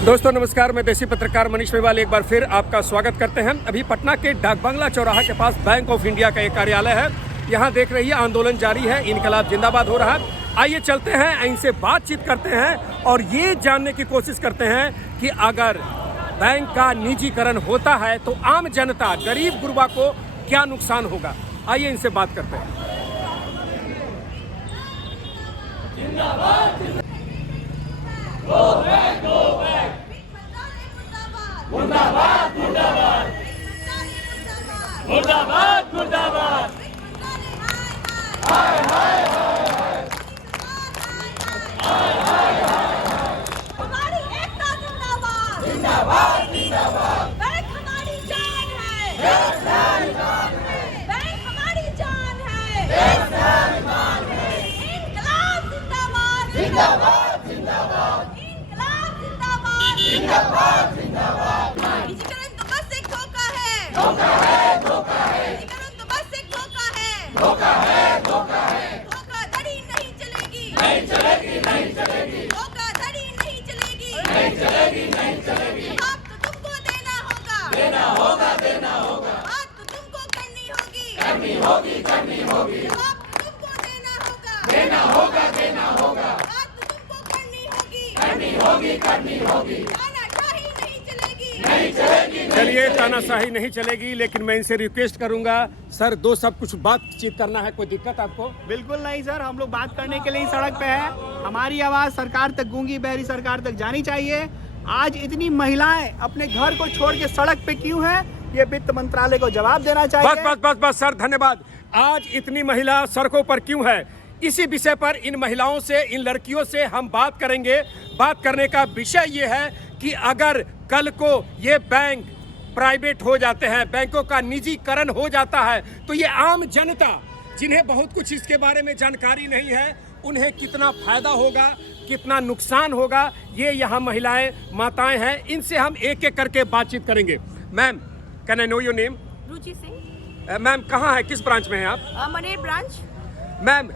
दोस्तों नमस्कार, मैं देसी पत्रकार मनीष मेवाल एक बार फिर आपका स्वागत करते हैं। अभी पटना के डाक बंगला चौराहा के पास बैंक ऑफ इंडिया का एक कार्यालय है। यहाँ देख रही है आंदोलन जारी है, इनकलाब जिंदाबाद हो रहा है। आइए चलते हैं, इनसे बातचीत करते हैं और ये जानने की कोशिश करते हैं कि अगर बैंक का निजीकरण होता है तो आम जनता, गरीब गुरबा को क्या नुकसान होगा। आइए इनसे बात करते हैं। मुर्दाबाद मुर्दाबाद मुर्दाबाद मुर्दाबाद हाय हाय हाय हमारी एकता जिंदाबाद जिंदाबाद जिंदाबाद बैंक हमारी जान है बैंक हमारी जान है इनकलाब जिंदाबाद जिंदाबाद जिंदाबाद इनकलाब जिंदाबाद जिंदाबाद जिंदाबाद निजीकरण तो बस एक धोखा है धोखा है निजीकरण तो बस एक धोखा है धोखा है धोखाधड़ी नहीं चलेगी नहीं चलेगी नहीं चलेगी धोखाधड़ी नहीं चलेगी नहीं चलेगी नहीं चलेगी जवाब तो तुमको देना होगा देना होगा देना होगा बात तो तुमको करनी होगी करनी होगी करनी होगी जवाब तो तुमको देना होगा देना होगा देना होगा बात तो तुमको करनी होगी करनी होगी करनी होगी तानाशाही नहीं चलेगी नहीं चलेगी चलिए, तानाशाही नहीं चलेगी, लेकिन मैं इनसे रिक्वेस्ट करूंगा सर, दो सब कुछ बातचीत करना है। कोई दिक्कत आपको? बिल्कुल नहीं सर, हम लोग बात करने के लिए ही सड़क पे है। हमारी आवाज सरकार तक, गूंगी बहरी सरकार तक जानी चाहिए। आज इतनी महिलाएं अपने घर को छोड़ के सड़क पे क्यों हैं, ये वित्त मंत्रालय को जवाब देना बस चाहिए। बस बस बस सर, धन्यवाद। आज इतनी महिला सड़कों पर क्यों है, इसी विषय पर इन महिलाओं से, इन लड़कियों से हम बात करेंगे। बात करने का विषय ये है कि अगर कल को ये बैंक प्राइवेट हो जाते हैं, बैंकों का निजीकरण हो जाता है, तो ये आम जनता जिन्हें बहुत कुछ इसके बारे में जानकारी नहीं है, उन्हें कितना फायदा होगा, कितना नुकसान होगा, ये यहाँ महिलाएं, माताएं हैं, इनसे हम एक एक करके बातचीत करेंगे। Ma'am, can I know your name? Ruchi Singh, ma'am कहाँ है, किस ब्रांच में हैं आप? मनेर ब्रांच। मैम,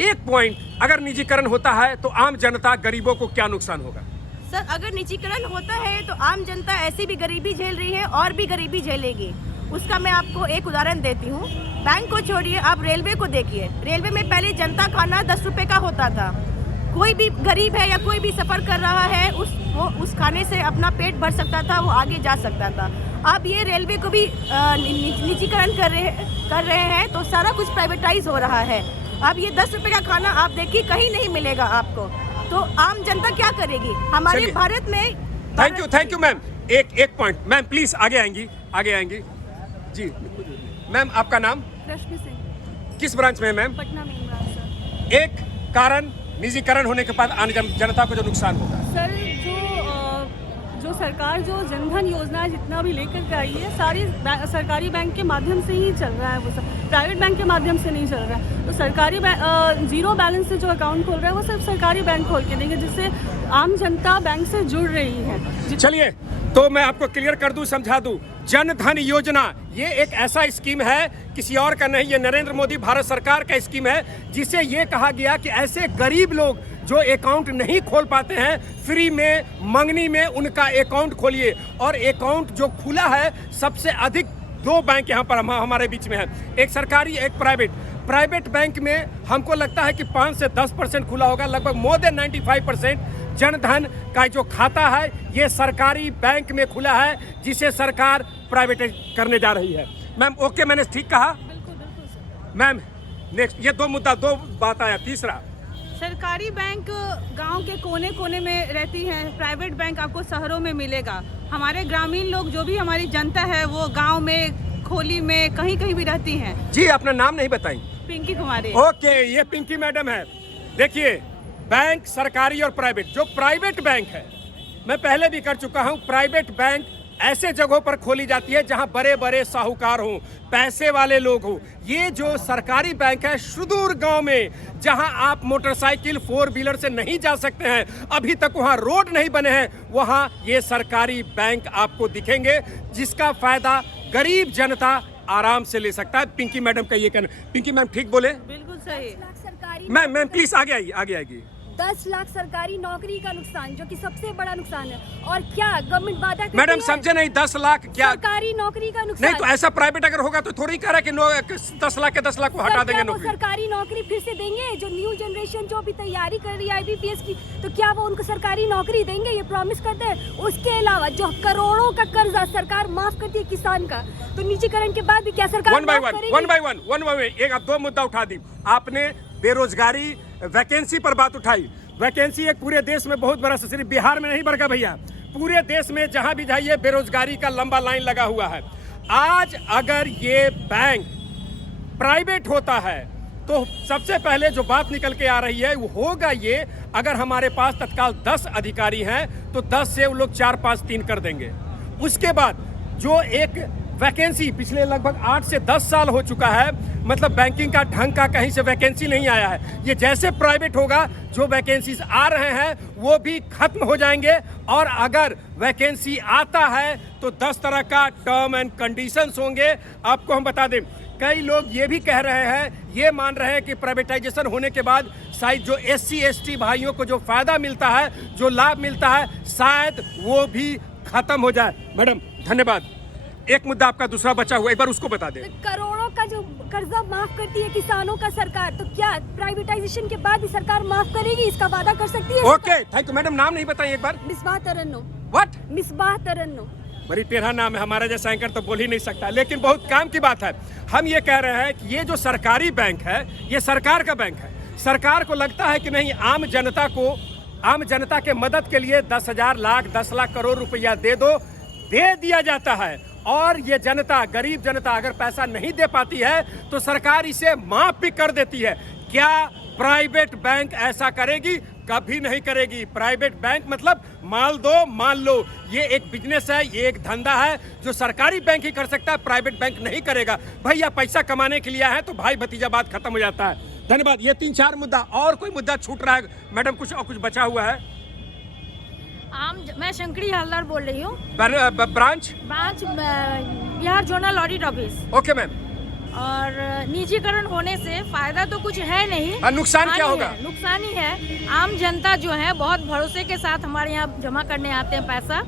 एक पॉइंट, अगर निजीकरण होता है तो आम जनता, गरीबों को क्या नुकसान होगा? सर, अगर निजीकरण होता है तो आम जनता ऐसी भी गरीबी झेल रही है और भी गरीबी झेलेगी। उसका मैं आपको एक उदाहरण देती हूँ। बैंक को छोड़िए, आप रेलवे को देखिए। रेलवे में पहले जनता खाना 10 रुपए का होता था। कोई भी गरीब है या कोई भी सफर कर रहा है, वो उस खाने से अपना पेट भर सकता था, वो आगे जा सकता था। अब ये रेलवे को भी निजीकरण कर रहे हैं तो सारा कुछ प्राइवेटाइज हो रहा है। अब ये 10 रुपए का खाना आप देखिए कहीं नहीं मिलेगा आपको, तो आम जनता क्या करेगी हमारे चलिए। भारत में? Thank you ma'am. एक पॉइंट मैम, प्लीज आगे आएंगी जी। मैम, आपका नाम? रश्मि सिंह, किस ब्रांच में है ma'am? Patna main branch sir. एक कारण, निजीकरण होने के बाद आम जनता को जो नुकसान होगा। सर, जो सरकार जो जनधन योजना जितना भी लेकर के आई है, सारी सरकारी बैंक के माध्यम से ही चल रहा है। वो सब प्राइवेट बैंक के माध्यम से नहीं चल रहा है। तो सरकारी जीरो बैलेंस से जो अकाउंट खोल रहा है वो सिर्फ सरकारी बैंक खोल के देंगे, जिससे आम जनता बैंक से जुड़ रही है। चलिए, तो मैं आपको क्लियर कर दूं, समझा दूं। जन धन योजना ये एक ऐसा स्कीम है, किसी और का नहीं, ये नरेंद्र मोदी भारत सरकार का स्कीम है, जिसे ये कहा गया कि ऐसे गरीब लोग जो अकाउंट नहीं खोल पाते हैं, फ्री में, मंगनी में उनका अकाउंट खोलिए। और अकाउंट जो खुला है, सबसे अधिक 2 बैंक यहाँ पर हमारे बीच में है, एक सरकारी, एक प्राइवेट बैंक में हमको लगता है कि 5 से 10% खुला होगा। लगभग मोर देन 95% जनधन का जो खाता है ये सरकारी बैंक में खुला है, जिसे सरकार प्राइवेट करने जा रही है। मैम, ओके, मैंने ठीक कहा? बिल्कुल बिल्कुल सर। मैम, नेक्स्ट, ये दो बात आया। तीसरा, सरकारी बैंक गांव के कोने कोने में रहती हैं, प्राइवेट बैंक आपको शहरों में मिलेगा। हमारे ग्रामीण लोग, जो भी हमारी जनता है, वो गांव में, खोली में, कहीं कहीं भी रहती हैं। जी अपना नाम नहीं बताई? पिंकी कुमारी। ओके, ये पिंकी मैडम है। देखिए, बैंक सरकारी और प्राइवेट, जो प्राइवेट बैंक है, मैं पहले भी कर चुका हूं, प्राइवेट बैंक ऐसे जगहों पर खोली जाती है जहां बड़े बड़े साहूकार हों, पैसे वाले लोग हों। ये जो सरकारी बैंक है, सुदूर गांव में, जहां आप मोटरसाइकिल, 4 व्हीलर से नहीं जा सकते हैं, अभी तक वहां रोड नहीं बने हैं, वहां ये सरकारी बैंक आपको दिखेंगे, जिसका फायदा गरीब जनता आराम से ले सकता है। पिंकी मैडम का ये कहना। पिंकी मैम ठीक बोले? बिल्कुल सही। मैम प्लीज आगे आइए। 10 लाख सरकारी नौकरी का नुकसान, जो कि सबसे बड़ा नुकसान है। और क्या गवर्नमेंट वादा करती मैडम है? समझे नहीं, 10 लाख क्या? सरकारी नौकरी का नुकसान। नहीं तो ऐसा प्राइवेट अगर होगा तो थोड़ी कह रहा है कि 10 लाख के 10 लाख को हटा सर, देंगे क्या वो नौकरी। सरकारी नौकरी फिर से देंगे? जो न्यू जनरेशन जो अभी तैयारी कर रही है IBPS की, तो क्या वो उनको सरकारी नौकरी देंगे? ये प्रॉमिस करते हैं। उसके अलावा जो करोड़ों का कर्जा सरकार माफ करती है किसान का, तो निजीकरण के बाद भी क्या सरकार वन बाय माफ वन करेगी? एक आप दो मुद्दा उठा दी आपने। बेरोजगारी वैकेंसी पर बात उठाई। वैकेंसी एक पूरे देश में बहुत बड़ा, सिर्फ बिहार में नहीं बरका भैया, पूरे देश में जहां भी जाइए बेरोजगारी का लंबा लाइन लगा हुआ है। आज अगर ये बैंक प्राइवेट होता है तो सबसे पहले जो बात निकल के आ रही है वो होगा ये, अगर हमारे पास तत्काल 10 अधिकारी हैं तो 10 से वो लोग 4, 5, 3 कर देंगे। उसके बाद जो एक वैकेंसी पिछले लगभग 8 से 10 साल हो चुका है, मतलब बैंकिंग का ढंग का कहीं से वैकेंसी नहीं आया है। ये जैसे प्राइवेट होगा जो वैकेंसीज आ रहे हैं वो भी खत्म हो जाएंगे, और अगर वैकेंसी आता है तो 10 तरह का टर्म एंड कंडीशंस होंगे। आपको हम बता दें, कई लोग ये भी कह रहे हैं, ये मान रहे हैं कि प्राइवेटाइजेशन होने के बाद शायद जो SC ST भाइयों को जो फायदा मिलता है, जो लाभ मिलता है, शायद वो भी खत्म हो जाए। मैडम धन्यवाद। एक मुद्दा आपका दूसरा बचा हुआ, एक बार उसको बता दें। करोड़ों का जो कर्जा माफ करती है किसानों का सरकार, तो क्या प्राइवेटाइजेशन के बाद भी सरकार माफ करेगी? इसका वादा कर सकती है? Okay, thank you madam. नाम नहीं बताइए एक बार। मिसबाह तरन्नुम। व्हाट? मिसबाह तरन्नुम। बड़ी टेढ़ा नाम है, हमारा जैसा एंकर तो बोल ही नहीं सकता, लेकिन बहुत काम की बात है। हम ये कह रहे हैं कि ये जो सरकारी बैंक है ये सरकार का बैंक है। सरकार को लगता है कि नहीं, आम जनता के मदद के लिए 10,000 लाख 10 लाख करोड़ रुपया दे दिया जाता है, और ये जनता, गरीब जनता अगर पैसा नहीं दे पाती है तो सरकार इसे माफ भी कर देती है। क्या प्राइवेट बैंक ऐसा करेगी? कभी नहीं करेगी। प्राइवेट बैंक मतलब माल दो मान लो, ये एक बिजनेस है, ये एक धंधा है जो सरकारी बैंक ही कर सकता है, प्राइवेट बैंक नहीं करेगा। भैया पैसा कमाने के लिए आए हैं तो भाई भतीजा बात खत्म हो जाता है। धन्यवाद। ये 3-4 मुद्दा, और कोई मुद्दा छूट रहा है मैडम? कुछ बचा हुआ है? मैं शंकरी हलदर बोल रही हूँ, branch Bihar zonal audit office. Okay ma'am. और निजीकरण होने से फायदा तो कुछ है नहीं, नुकसान क्या होगा? नुकसान ही है। आम जनता जो है बहुत भरोसे के साथ हमारे यहाँ जमा करने आते हैं पैसा,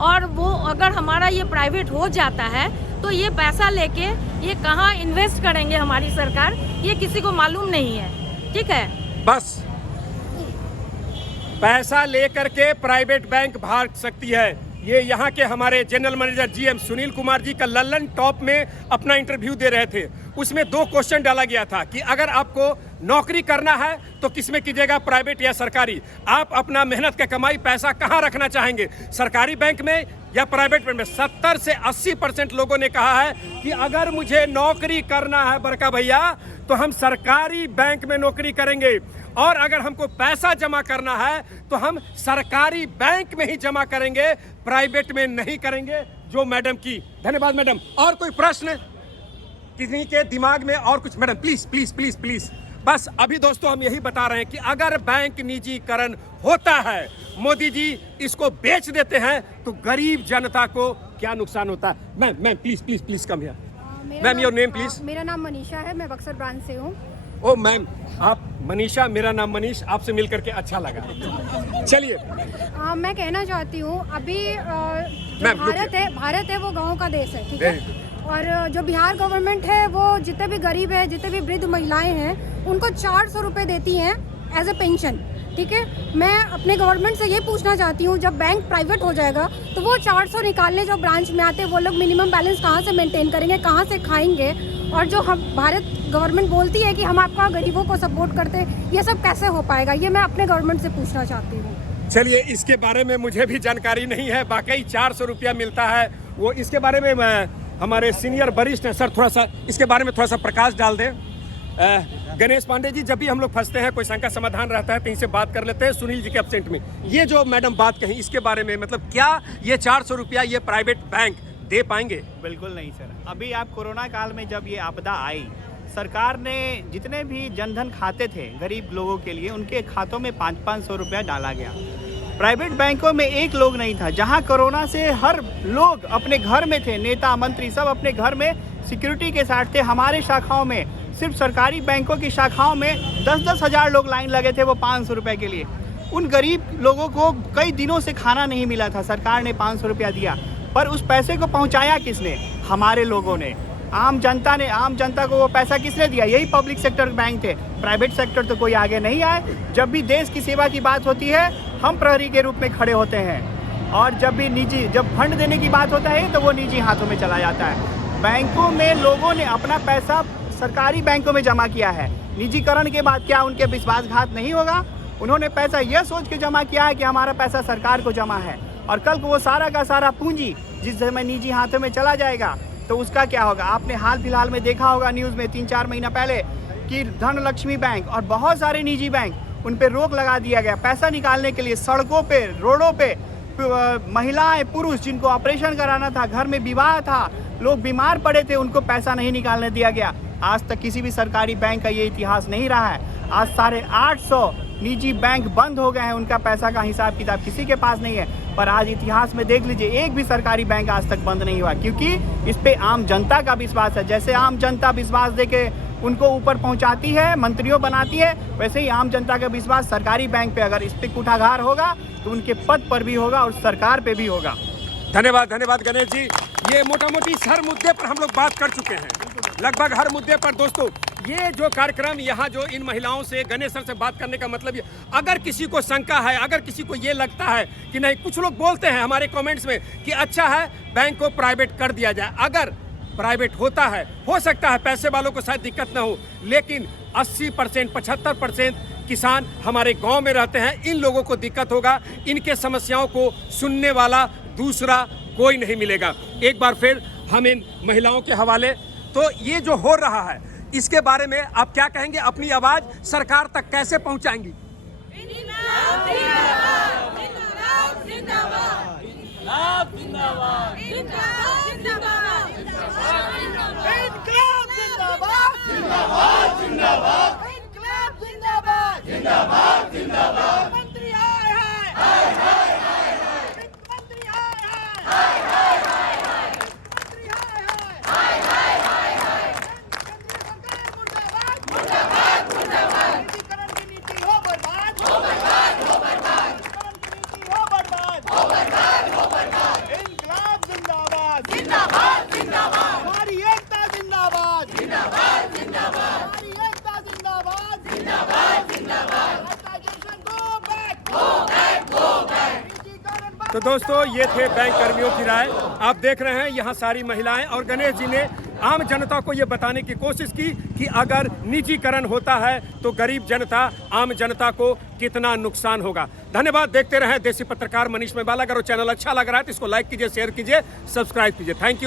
और वो अगर हमारा ये प्राइवेट हो जाता है तो ये पैसा लेके ये कहाँ इन्वेस्ट करेंगे हमारी सरकार, ये किसी को मालूम नहीं है। ठीक है, बस पैसा लेकर के प्राइवेट बैंक भाग सकती है। ये यहाँ के हमारे general manager GM Sunil Kumar ji का लल्लन टॉप में अपना इंटरव्यू दे रहे थे। उसमें 2 क्वेश्चन डाला गया था कि अगर आपको नौकरी करना है तो किसमें कीजिएगा, प्राइवेट या सरकारी? आप अपना मेहनत का कमाई पैसा कहाँ रखना चाहेंगे, सरकारी बैंक में या प्राइवेट बैंक में? 70 से 80% लोगों ने कहा है कि अगर मुझे नौकरी करना है बड़का भैया तो हम सरकारी बैंक में नौकरी करेंगे, और अगर हमको पैसा जमा करना है तो हम सरकारी बैंक में ही जमा करेंगे, प्राइवेट में नहीं करेंगे। जो मैडम की। धन्यवाद मैडम। और कोई प्रश्न किसी के दिमाग में? और कुछ madam? Please please please please. बस अभी दोस्तों हम यही बता रहे हैं कि अगर बैंक निजीकरण होता है, मोदी जी इसको बेच देते हैं, तो गरीब जनता को क्या नुकसान होता है? Ma'am please please please come here. Ma'am your name please. मेरा नाम मनीषा है, मैं बक्सर ब्रांच से हूँ। ओ मैम, आप मनीषा, मेरा नाम मनीष, आपसे मिलकर के अच्छा लगा। चलिए मैं कहना चाहती हूँ, अभी जो मैम, भारत है वो गाँव का देश है, ठीक है। और जो बिहार गवर्नमेंट है वो जितने भी गरीब है, जितने भी वृद्ध महिलाएं हैं, उनको 400 रुपये देती हैं एज ए पेंशन, ठीक है। मैं अपने गवर्नमेंट से ये पूछना चाहती हूँ, जब बैंक प्राइवेट हो जाएगा तो वो 400 निकालने जो ब्रांच में आते हैं वो लोग मिनिमम बैलेंस कहाँ से मेंटेन करेंगे, कहाँ से खाएंगे? और जो हम भारत गवर्नमेंट बोलती है कि हम आपका गरीबों को सपोर्ट करते हैं, ये सब कैसे हो पाएगा? ये मैं अपने गवर्नमेंट से पूछना चाहती हूँ। चलिए, इसके बारे में मुझे भी जानकारी नहीं है। वाकई 400 रुपया मिलता है वो, इसके बारे में हमारे सीनियर वरिष्ठ हैं, सर थोड़ा सा इसके बारे में थोड़ा सा प्रकाश डाल दें। गणेश पांडे जी, जब भी हम लोग फंसते हैं, कोई शंका समाधान रहता है तो इनसे बात कर लेते हैं। सुनील जी के एब्सेंट में ये जो मैडम बात कही, इसके बारे में मतलब क्या ये 400 रुपया ये प्राइवेट बैंक दे पाएंगे? बिल्कुल नहीं सर। अभी आप कोरोना काल में जब ये आपदा आई, सरकार ने जितने भी जनधन खाते थे गरीब लोगों के लिए, उनके खातों में 500-500 रुपया डाला गया। प्राइवेट बैंकों में एक लोग नहीं था। जहां कोरोना से हर लोग अपने घर में थे, नेता मंत्री सब अपने घर में सिक्योरिटी के साथ थे, हमारे शाखाओं में सिर्फ सरकारी बैंकों की शाखाओं में 10-10 हज़ार लोग लाइन लगे थे वो 500 रुपये के लिए। उन गरीब लोगों को कई दिनों से खाना नहीं मिला था, सरकार ने 500 रुपया दिया, पर उस पैसे को पहुंचाया किसने? हमारे लोगों ने, आम जनता ने। आम जनता को वो पैसा किसने दिया? यही पब्लिक सेक्टर बैंक थे। प्राइवेट सेक्टर तो कोई आगे नहीं आए। जब भी देश की सेवा की बात होती है हम प्रहरी के रूप में खड़े होते हैं, और जब फंड देने की बात होता है तो वो निजी हाथों में चला जाता है। बैंकों में लोगों ने अपना पैसा सरकारी बैंकों में जमा किया है। निजीकरण के बाद क्या उनके विश्वासघात नहीं होगा? उन्होंने पैसा यह सोच के जमा किया है कि हमारा पैसा सरकार को जमा है, और कल को वो सारा का सारा पूंजी जिस समय निजी हाथों में चला जाएगा तो उसका क्या होगा? आपने हाल फिलहाल में देखा होगा न्यूज़ में 3-4 महीना पहले कि धनलक्ष्मी बैंक और बहुत सारे निजी बैंक, उन पे रोक लगा दिया गया पैसा निकालने के लिए। सड़कों पे, रोडों पे महिलाएं, पुरुष जिनको ऑपरेशन कराना था, घर में विवाह था, लोग बीमार पड़े थे, उनको पैसा नहीं निकालने दिया गया। आज तक किसी भी सरकारी बैंक का ये इतिहास नहीं रहा है। आज 850 निजी बैंक बंद हो गए हैं, उनका पैसा का हिसाब किताब किसी के पास नहीं है। पर आज इतिहास में देख लीजिए, एक भी सरकारी बैंक आज तक बंद नहीं हुआ, क्योंकि इस पे आम जनता का विश्वास है। जैसे आम जनता विश्वास देके उनको ऊपर पहुंचाती है, मंत्रियों बनाती है, वैसे ही आम जनता का विश्वास सरकारी बैंक पे अगर इस पे कुठाघार होगा तो उनके पद पर भी होगा और सरकार पे भी होगा। धन्यवाद, धन्यवाद गणेश जी। ये मोटा मोटी हर मुद्दे पर हम लोग बात कर चुके हैं, लगभग हर मुद्दे पर। दोस्तों, ये जो कार्यक्रम यहाँ जो इन महिलाओं से, गणेश सर से बात करने का मतलब ये, अगर किसी को शंका है, अगर किसी को ये लगता है कि नहीं, कुछ लोग बोलते हैं हमारे कमेंट्स में कि अच्छा है बैंक को प्राइवेट कर दिया जाए। अगर प्राइवेट होता है, हो सकता है पैसे वालों को शायद दिक्कत ना हो, लेकिन 80%, 75% किसान हमारे गांव में रहते हैं, इन लोगों को दिक्कत होगा। इनके समस्याओं को सुनने वाला दूसरा कोई नहीं मिलेगा। एक बार फिर हम इन महिलाओं के हवाले, तो ये जो हो रहा है इसके बारे में आप क्या कहेंगे? अपनी आवाज सरकार तक कैसे पहुंचाएंगी? तो दोस्तों, ये थे बैंक कर्मियों की राय। आप देख रहे हैं यहाँ सारी महिलाएं, और गणेश जी ने आम जनता को ये बताने की कोशिश की कि अगर निजीकरण होता है तो गरीब जनता, आम जनता को कितना नुकसान होगा। धन्यवाद। देखते रहें देसी पत्रकार मनीष मेवाला। अगर वो चैनल अच्छा लग रहा है तो इसको लाइक कीजिए, शेयर कीजिए, सब्सक्राइब कीजिए। Thank you.